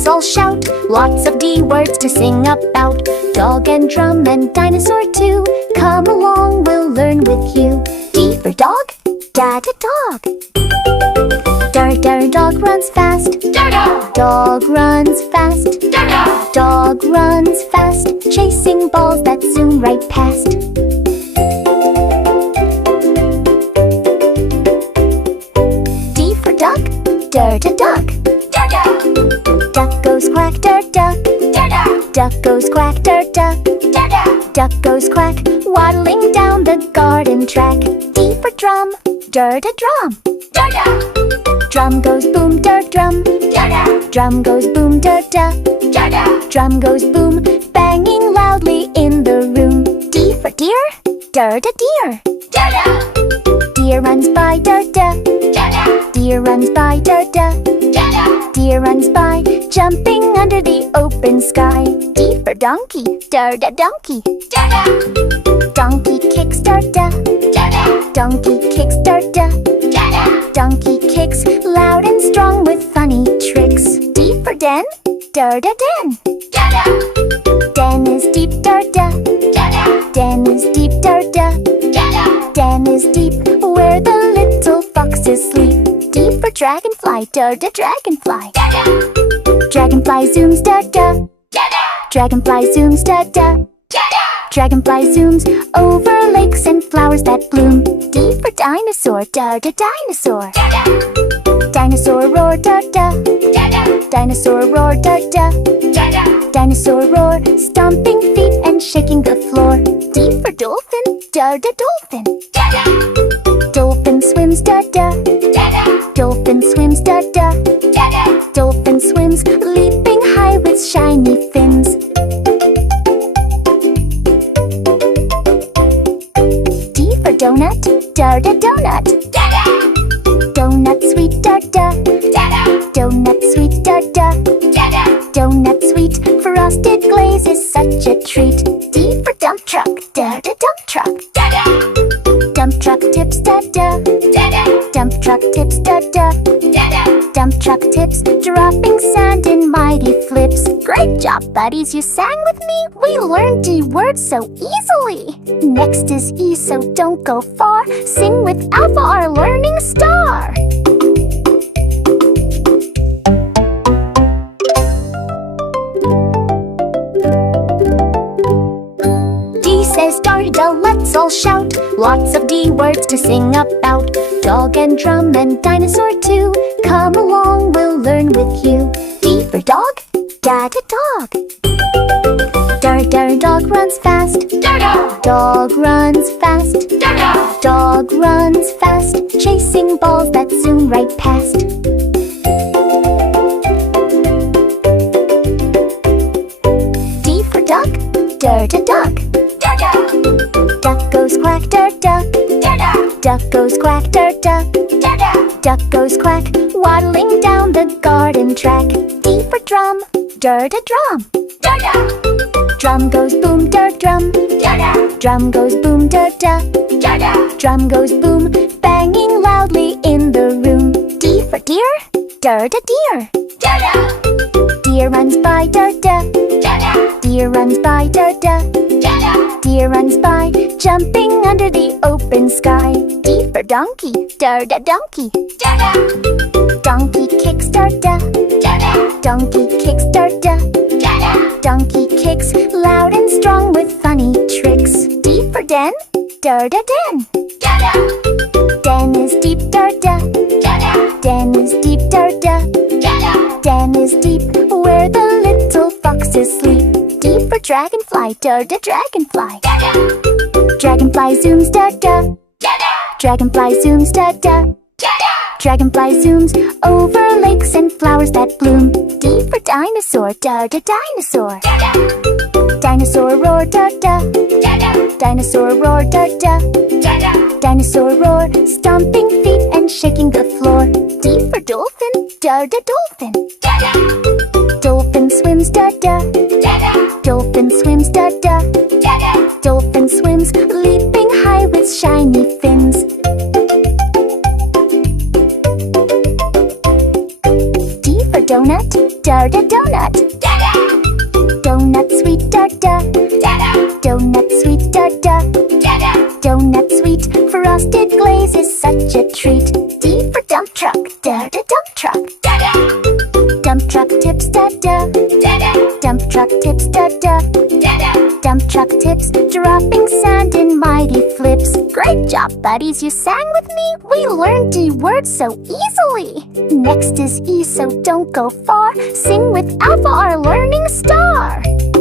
let's all shout. Lots of D words to sing about. Dog and drum and dinosaur too. Come along, we'll learn with you. D for dog, dad a dog. Dog runs fast. Dog runs fast. Dog runs fast, chasing balls that zoom right past. D for duck, a duck. Duck goes quack, duck. Duck goes quack, duck. Duck goes quack, waddling down the garden track. D for drum, a drum. Drum goes boom, drum. Drum goes boom, Drum goes boom, banging loudly in the room. D for deer, a deer. Deer runs by, Deer runs by, Deer runs by, jumping under the open sky. D for donkey, a donkey. Donkey kicks, Donkey kicks, Donkey kicks, loud and strong with funny tricks. D for den, a den. Den is deep, Den is deep, Den is deep, where the little foxes sleep. D for dragonfly, dragonfly. Dragonfly zooms, Dragonfly zooms, Dragonfly zooms over lakes and flowers that bloom. D for dinosaur, dinosaur. Dinosaur roar, Dinosaur roar, Dinosaur roar, stomping feet and shaking the floor. D for dolphin, dolphin. Dolphin swims, Dolphin swims, Dolphin swims, leaping high with shiny fins. D for donut, donut. Donut sweet, Donut sweet, Donut sweet, frosted glaze is such a treat. D for dump truck, dump truck. Dump truck tips, Dump truck tips, Dump truck tips, dropping sand in mighty flips. Great job, buddies, you sang with me. We learned D words so easily. Next is E, so don't go far. Sing with Alpha, our learning star. D says Darda, let's all shout. Lots of D words to sing about. Dog and drum and dinosaur too. Come along, we'll learn with you. D for dog, dad a dog. Dog runs fast. Dog runs fast. Dog runs fast, chasing balls that zoom right past. D for duck, a duck. Duck goes quack, duck. Duck goes quack, duck. Duck goes quack, waddling down the garden track. D for drum, a drum. Drum goes boom, drum. Drum goes boom, Drum goes boom, banging loudly in the room. D for deer, a deer. Deer runs by, Deer runs by, Deer runs by, jumping under the open sky. D for donkey, a donkey. Donkey kicks, Donkey kicks, Donkey kicks, loud and strong with funny tricks. D for den, a den. Den is deep, Den is deep, Den is deep, where the little foxes sleep. D for dragonfly, dragonfly. Dragonfly zooms, Dragonfly zooms, Dragonfly zooms over lakes and flowers that bloom. D for dinosaur, dinosaur. Dinosaur roar, Dinosaur roar, Dinosaur roar, stomping feet and shaking the floor. D for dolphin, dolphin. Dolphin swims, Dolphin swims, Dolphin swims, leaping high with shiny fins. D for donut, Da-da donut. Da-da. Donut sweet, da-da. Da-da. Donut sweet, da-da. Da-da. Donut sweet, frosted glaze is such a treat. D for dump truck, da-da dump truck. Da-da. Dump truck tips, da-da. Da-da. Dump truck tips, da-da. Da-da. Dump truck tips, dropping sand in mighty flips. Great job, buddies, you sang with me. We learned D words so easily. Next is E, so don't go far. Sing with Alpha, our learning star.